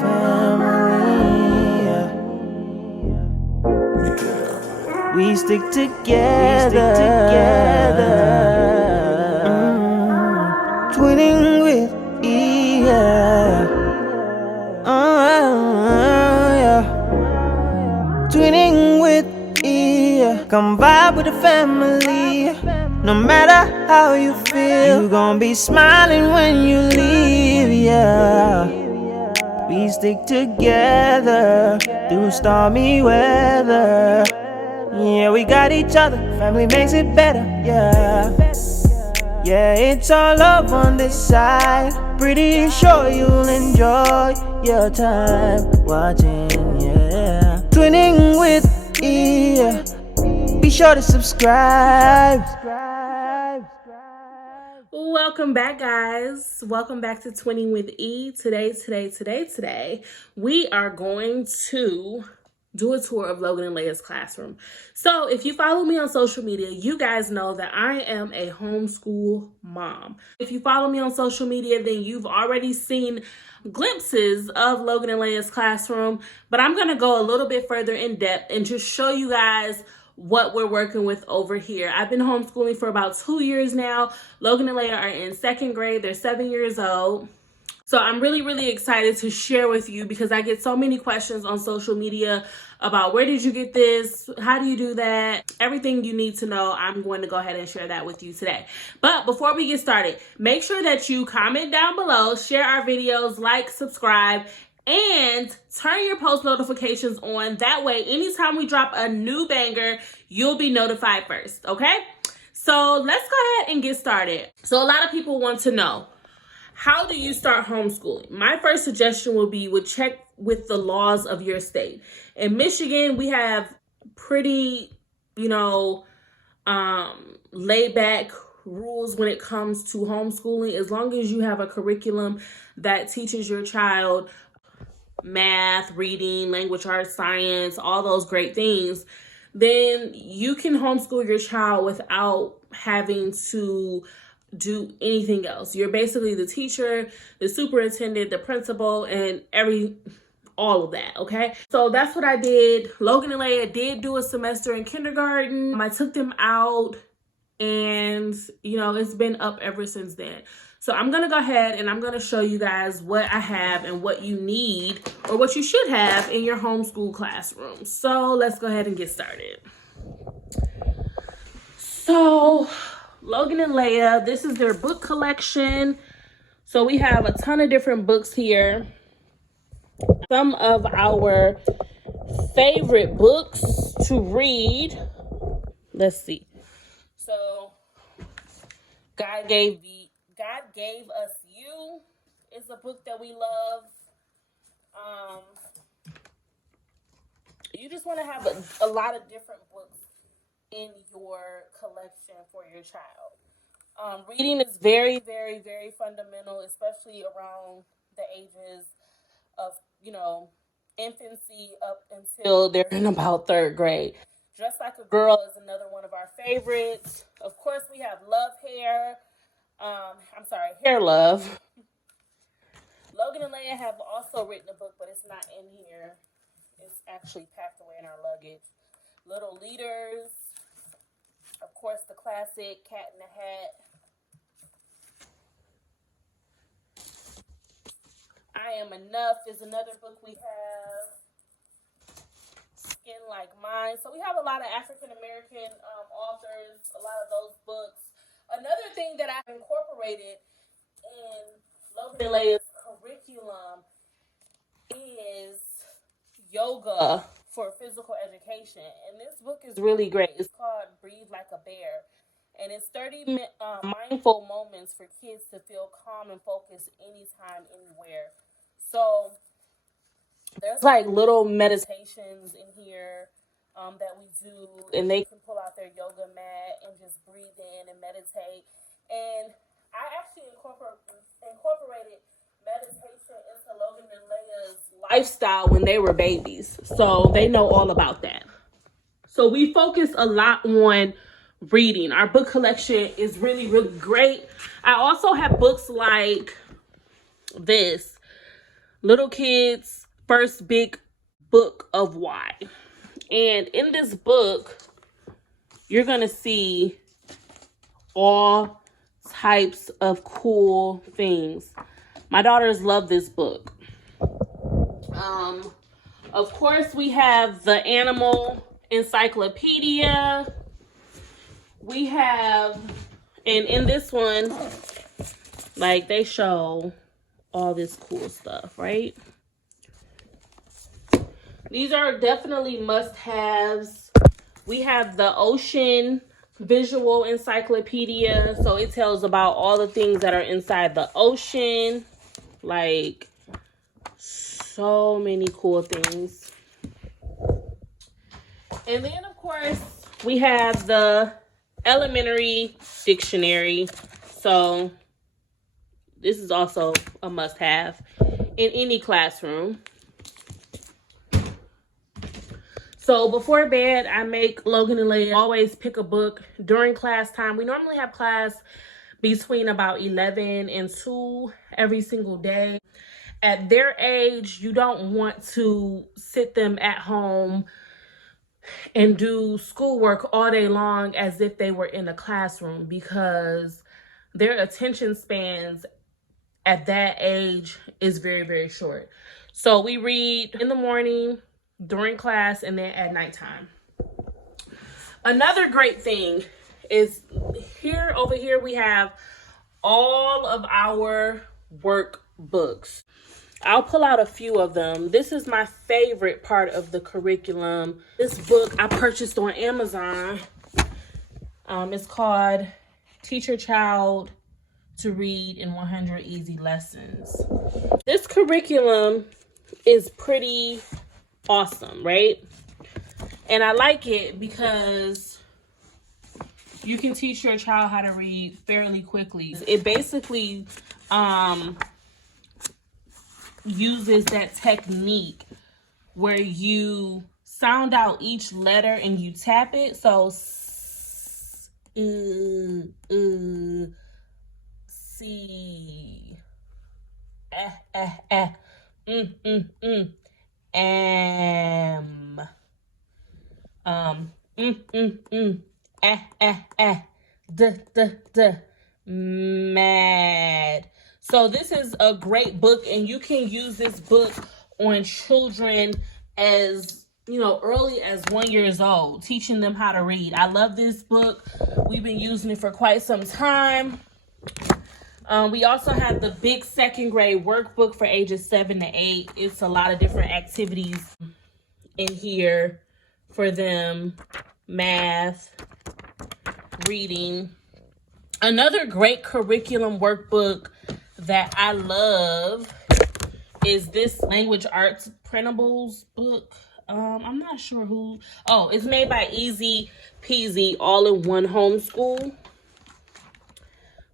family. We stick together. Twinning with yeah. Twinning with yeah. Come vibe with the family. No matter how you feel, you gon' be smiling when you leave, yeah. We stick together through stormy weather. Yeah, we got each other, family makes it better, yeah. Yeah, it's all love on this side. Pretty sure you'll enjoy your time watching, yeah. Twinning with yeah. Be sure to subscribe. Welcome back, guys. Welcome back to Twinning with E. Today, we are going to do a tour of Logan and Leia's classroom. So if you follow me on social media, you guys know that I am a homeschool mom. If you follow me on social media, then you've already seen glimpses of Logan and Leia's classroom, but I'm going to go a little bit further in depth and just show you guys what we're working with over here. I've been homeschooling for about 2 years now. Logan and Leia are in 2nd grade. They're 7 years old. So I'm really excited to share with you because I get so many questions on social media about where did you get this? How do you do that? Everything you need to know, I'm going to go ahead and share that with you today. But before we get started, make sure that you comment down below, share our videos, like, subscribe, and turn your post notifications on. That way, anytime we drop a new banger, you'll be notified first, okay? So let's go ahead and get started. So a lot of people want to know, how do you start homeschooling? My first suggestion will be check with the laws of your state. In Michigan, we have pretty, laid back rules when it comes to homeschooling. As long as you have a curriculum that teaches your child math, reading, language arts, science, all those great things, then you can homeschool your child without having to do anything else. You're basically the teacher, the superintendent, the principal, and all of that, okay? So that's what I did. Logan and Leia did do a semester in kindergarten. I took them out and, it's been up ever since then. So I'm going to go ahead and I'm going to show you guys what I have and what you need or what you should have in your homeschool classroom. So let's go ahead and get started. So Logan and Leia, this is their book collection. So we have a ton of different books here. Some of our favorite books to read. Let's see. So God Gave Us You is a book that we love. You just want to have a lot of different books in your collection for your child. Reading is very fundamental, especially around the ages of, infancy up until they're in about 3rd grade. Just Like a Girl is another one of our favorites. Of course, we have Hair Love. Logan and Leia have also written a book, but it's not in here. It's actually packed away in our luggage. Little Leaders. Of course, the classic Cat in the Hat. I Am Enough is another book we have. Skin Like Mine. So we have a lot of African American authors, a lot of those books. Another thing that I've incorporated in Logan and Leia's curriculum is yoga for physical education. And this book is really great. It's called Breathe Like a Bear. And it's 30 mindful moments for kids to feel calm and focused anytime, anywhere. So there's like little meditations in here that we do. And they can pull out their yoga mat and just breathe in and meditate. And I actually incorporated meditation into Logan and Leia's lifestyle when they were babies. So they know all about that. So we focus a lot on reading. Our book collection is really great. I also have books like this, Little Kids First Big Book of Why. And in this book, you're going to see all types of cool things. My daughters love this book. Of course, we have the animal encyclopedia. We have, and in this one, like, they show all this cool stuff, right? These are definitely must-haves. We have the ocean visual encyclopedia. So it tells about all the things that are inside the ocean. Like, so many cool things. And then, of course, we have the elementary dictionary. So this is also a must-have in any classroom. So before bed, I make Logan and Leia always pick a book during class time. We normally have class between about 11 and 2 every single day. At their age, you don't want to sit them at home and do schoolwork all day long as if they were in a classroom, because their attention spans at that age is very, very short. So we read in the morning, during class, and then at nighttime. Another great thing is over here we have all of our workbooks. I'll pull out a few of them. This is my favorite part of the curriculum. This book I purchased on Amazon. It's called Teach Your Child to Read in 100 Easy Lessons. This curriculum is pretty awesome, right? And I like it because you can teach your child how to read fairly quickly. It basically uses that technique where you sound out each letter and you tap it. So C, am, mad. So this is a great book, and you can use this book on children as, you know, early as 1 year old, teaching them how to read. I love this book. We've been using it for quite some time. We also have the big second grade workbook for ages 7 to 8. It's a lot of different activities in here for them. Math, reading. Another great curriculum workbook that I love is this language arts printables book. I'm not sure who. Oh, it's made by Easy Peasy All-in-One Homeschool.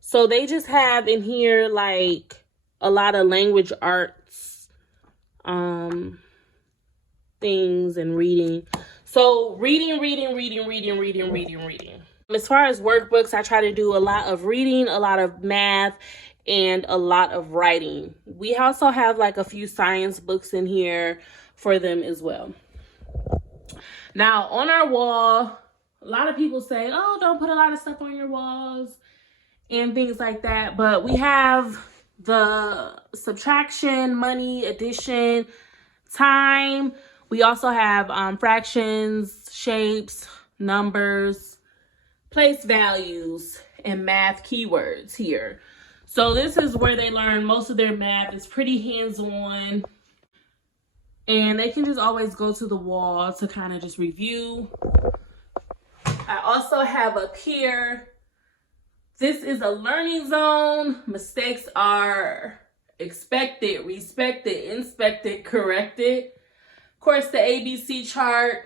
So they just have in here like a lot of language arts things and reading. So reading. As far as workbooks, I try to do a lot of reading, a lot of math, and a lot of writing. We also have like a few science books in here for them as well. Now on our wall, a lot of people say, oh, don't put a lot of stuff on your walls and things like that. But we have the subtraction, money, addition, time. We also have fractions, shapes, numbers, place values, and math keywords here. So this is where they learn most of their math. It's pretty hands-on. And they can just always go to the wall to kind of just review. I also have up here, this is a learning zone. Mistakes are expected, respected, inspected, corrected. Of course, the ABC chart.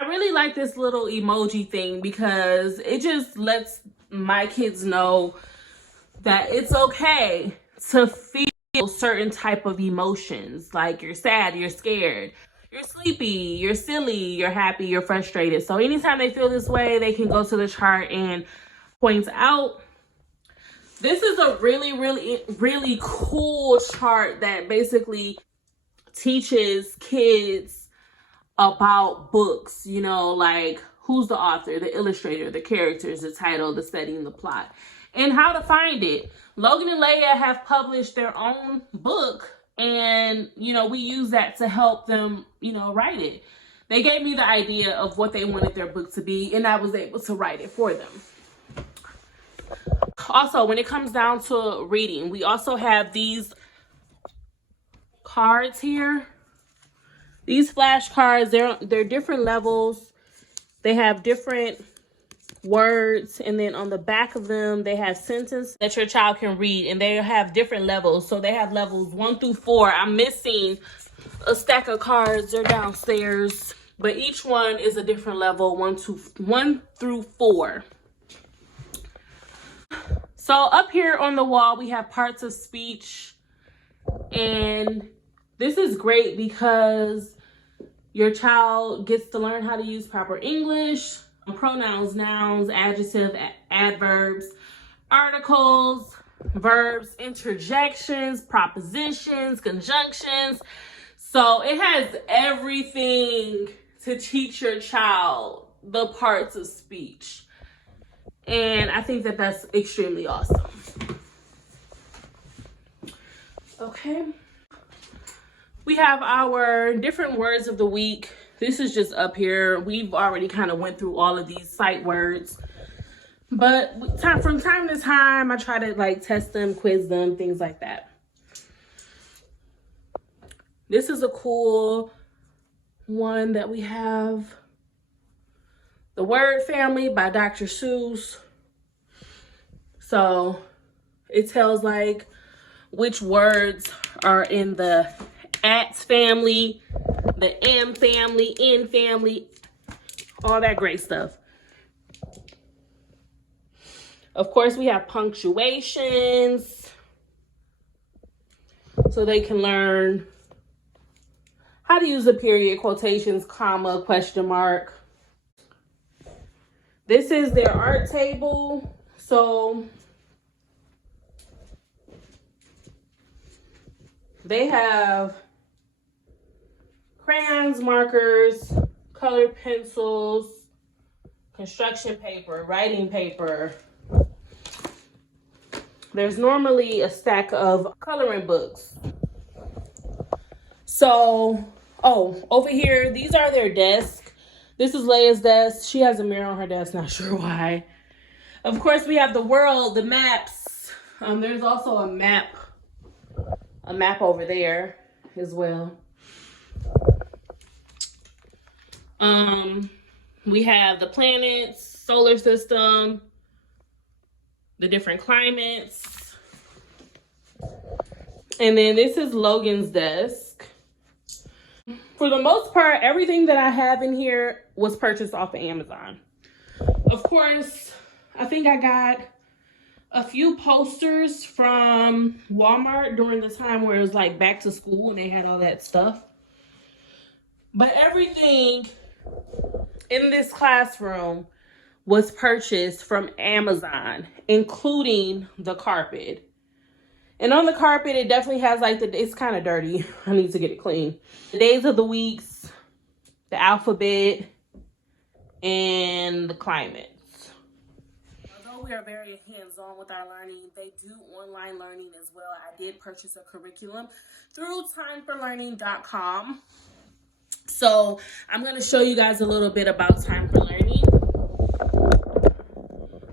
I really like this little emoji thing because it just lets my kids know that it's okay to feel certain type of emotions. Like you're sad, you're scared, you're sleepy, you're silly, you're happy, you're frustrated. So anytime they feel this way, they can go to the chart and point out. This is a really cool chart that basically teaches kids about books, you know, like who's the author, the illustrator, the characters, the title, the setting, the plot, and how to find it. Logan and Leia have published their own book, and, you know, we use that to help them, you know, write it. They gave me the idea of what they wanted their book to be, and I was able to write it for them. Also, when it comes down to reading, we also have these cards here. These flashcards, they're different levels. They have different words, and then on the back of them, they have sentences that your child can read, and they have different levels. So they have levels 1 through 4. I'm missing a stack of cards. They're downstairs, but each one is a different level, 1 through 4. So up here on the wall, we have parts of speech, and this is great because your child gets to learn how to use proper English, pronouns, nouns, adjectives, adverbs, articles, verbs, interjections, propositions, conjunctions. So it has everything to teach your child the parts of speech. And I think that that's extremely awesome. Okay. We have our different words of the week. This is just up here. We've already kind of went through all of these sight words. But from time to time, I try to like test them, quiz them, things like that. This is a cool one that we have. The Word Family by Dr. Seuss. So it tells like which words are in the at family, the M family, N family, all that great stuff. Of course, we have punctuations so they can learn how to use the period, quotations, comma, question mark. This is their art table. So they have crayons, markers, colored pencils, construction paper, writing paper. There's normally a stack of coloring books. So, over here, these are their desks. This is Leia's desk. She has a mirror on her desk, not sure why. Of course, we have the world, the maps. There's also a map over there as well. We have the planets, solar system, the different climates. And then this is Logan's desk. For the most part, everything that I have in here was purchased off of Amazon. Of course, I think I got a few posters from Walmart during the time where it was like back to school and they had all that stuff. But everything in this classroom was purchased from Amazon, including the carpet. And on the carpet, it definitely has like it's kind of dirty. I need to get it clean. The days of the weeks, the alphabet, and the climates. Although we are very hands-on with our learning, they do online learning as well. I did purchase a curriculum through timeforlearning.com. So I'm going to show you guys a little bit about Time for Learning.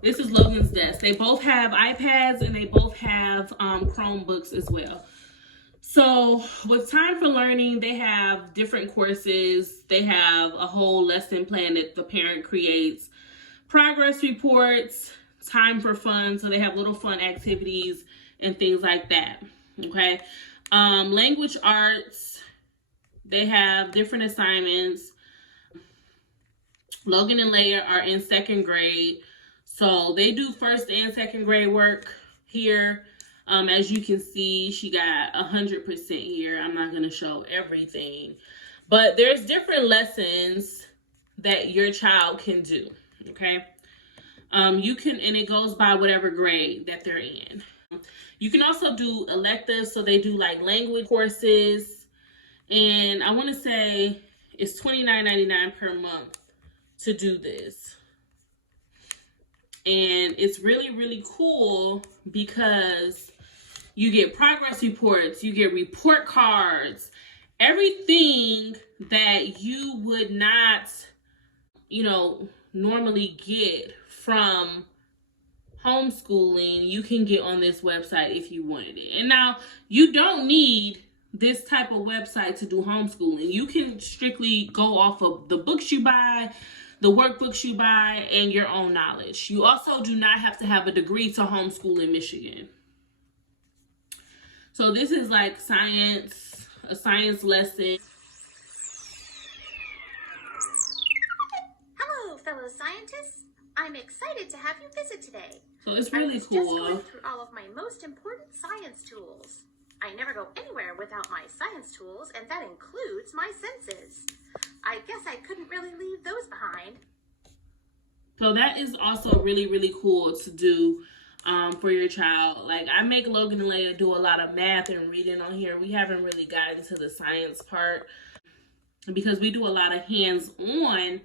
This is Logan's desk. They both have iPads and they both have Chromebooks as well. So with Time for Learning, they have different courses. They have a whole lesson plan that the parent creates, progress reports, time for fun. So they have little fun activities and things like that. Okay. Language arts, they have different assignments. Logan and Leia are in 2nd grade. So they do 1st and 2nd grade work here. As you can see, she got 100% here. I'm not going to show everything. But there's different lessons that your child can do, okay? You can, and it goes by whatever grade that they're in. You can also do electives, so they do like language courses, and I want to say it's $29.99 per month to do this. And it's really, really cool because you get progress reports, you get report cards, everything that you would not, normally get from homeschooling, you can get on this website if you wanted it. And now you don't need this type of website to do homeschooling. You can strictly go off of the books you buy, the workbooks you buy, and your own knowledge. You also do not have to have a degree to homeschool in Michigan. So this is like science, a science lesson. Hello, fellow scientists. I'm excited to have you visit today. So it's really cool. I was just going through all of my most important science tools. I never go anywhere without my science tools, and that includes my senses. I guess I couldn't really leave those behind. So that is also really, really cool to do for your child. Like, I make Logan and Leia do a lot of math and reading on here. We haven't really gotten to the science part because we do a lot of hands-on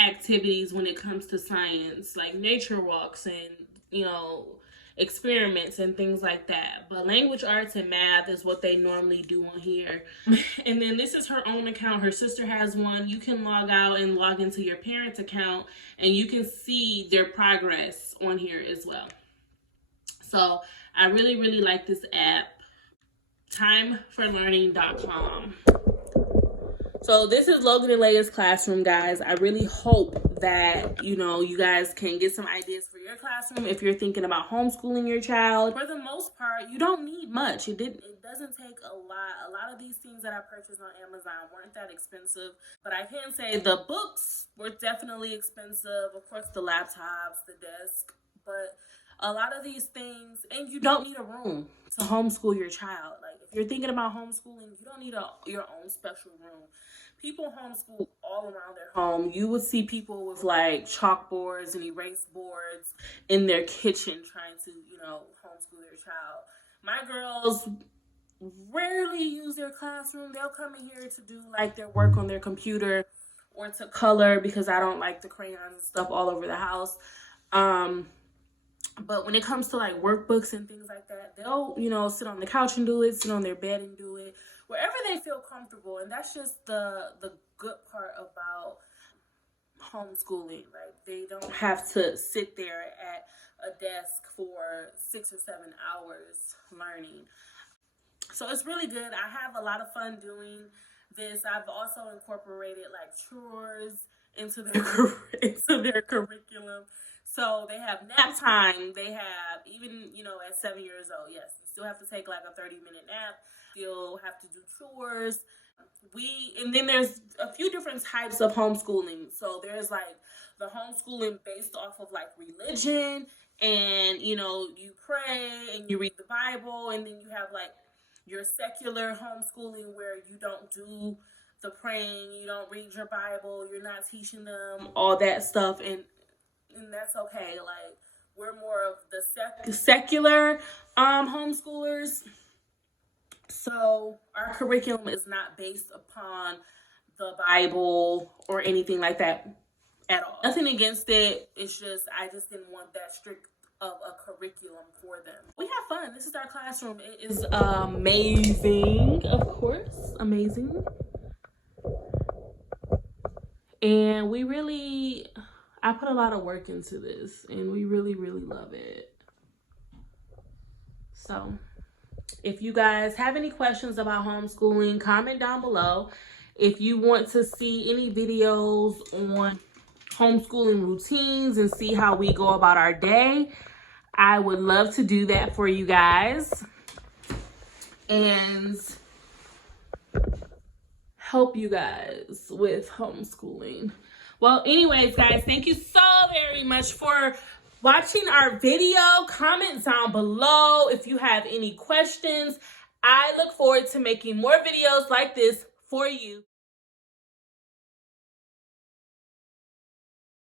activities when it comes to science, like nature walks and, experiments and things like that. But language arts and math is what they normally do on here. And then this is her own account. Her sister has one. You can log out and log into your parents' account, and you can see their progress on here as well. So I really, really like this app, timeforlearning.com. So this is Logan and Leia's classroom, guys. I really hope that, you guys can get some ideas for your classroom if you're thinking about homeschooling your child. For the most part, you don't need much. It doesn't take a lot. A lot of these things that I purchased on Amazon weren't that expensive. But I can say the books were definitely expensive. Of course, the laptops, the desk. But a lot of these things, and you don't need a room to homeschool your child. Like, if you're thinking about homeschooling, you don't need your own special room. People homeschool all around their home. You would see people with like chalkboards and erase boards in their kitchen trying to, homeschool their child. My girls rarely use their classroom. They'll come in here to do like their work on their computer or to color because I don't like the crayons and stuff all over the house. But when it comes to like workbooks and things like that, they'll, sit on the couch and do it, sit on their bed and do it, wherever they feel comfortable. And that's just the good part about homeschooling. Like, they don't have to sit there at a desk for 6 or 7 hours learning. So it's really good. I have a lot of fun doing this. I've also incorporated like chores into their curriculum. So they have nap time. They have, even, at 7 years old, yes, you still have to take like a 30-minute nap. Still have to do chores. And then there's a few different types of homeschooling. So there's like the homeschooling based off of like religion, and, you pray and you read the Bible. And then you have like your secular homeschooling where you don't do the praying, you don't read your Bible, you're not teaching them all that stuff. And that's okay. Like, we're more of the secular homeschoolers. So our curriculum is not based upon the Bible or anything like that at all. Nothing against it. It's just, I just didn't want that strict of a curriculum for them. We have fun. This is our classroom. It is amazing, of course. Amazing. And I put a lot of work into this, and we really, really love it. So if you guys have any questions about homeschooling, comment down below. If you want to see any videos on homeschooling routines and see how we go about our day, I would love to do that for you guys and help you guys with homeschooling. Well, anyways, guys, thank you so very much for watching our video. Comment down below if you have any questions. I look forward to making more videos like this for you.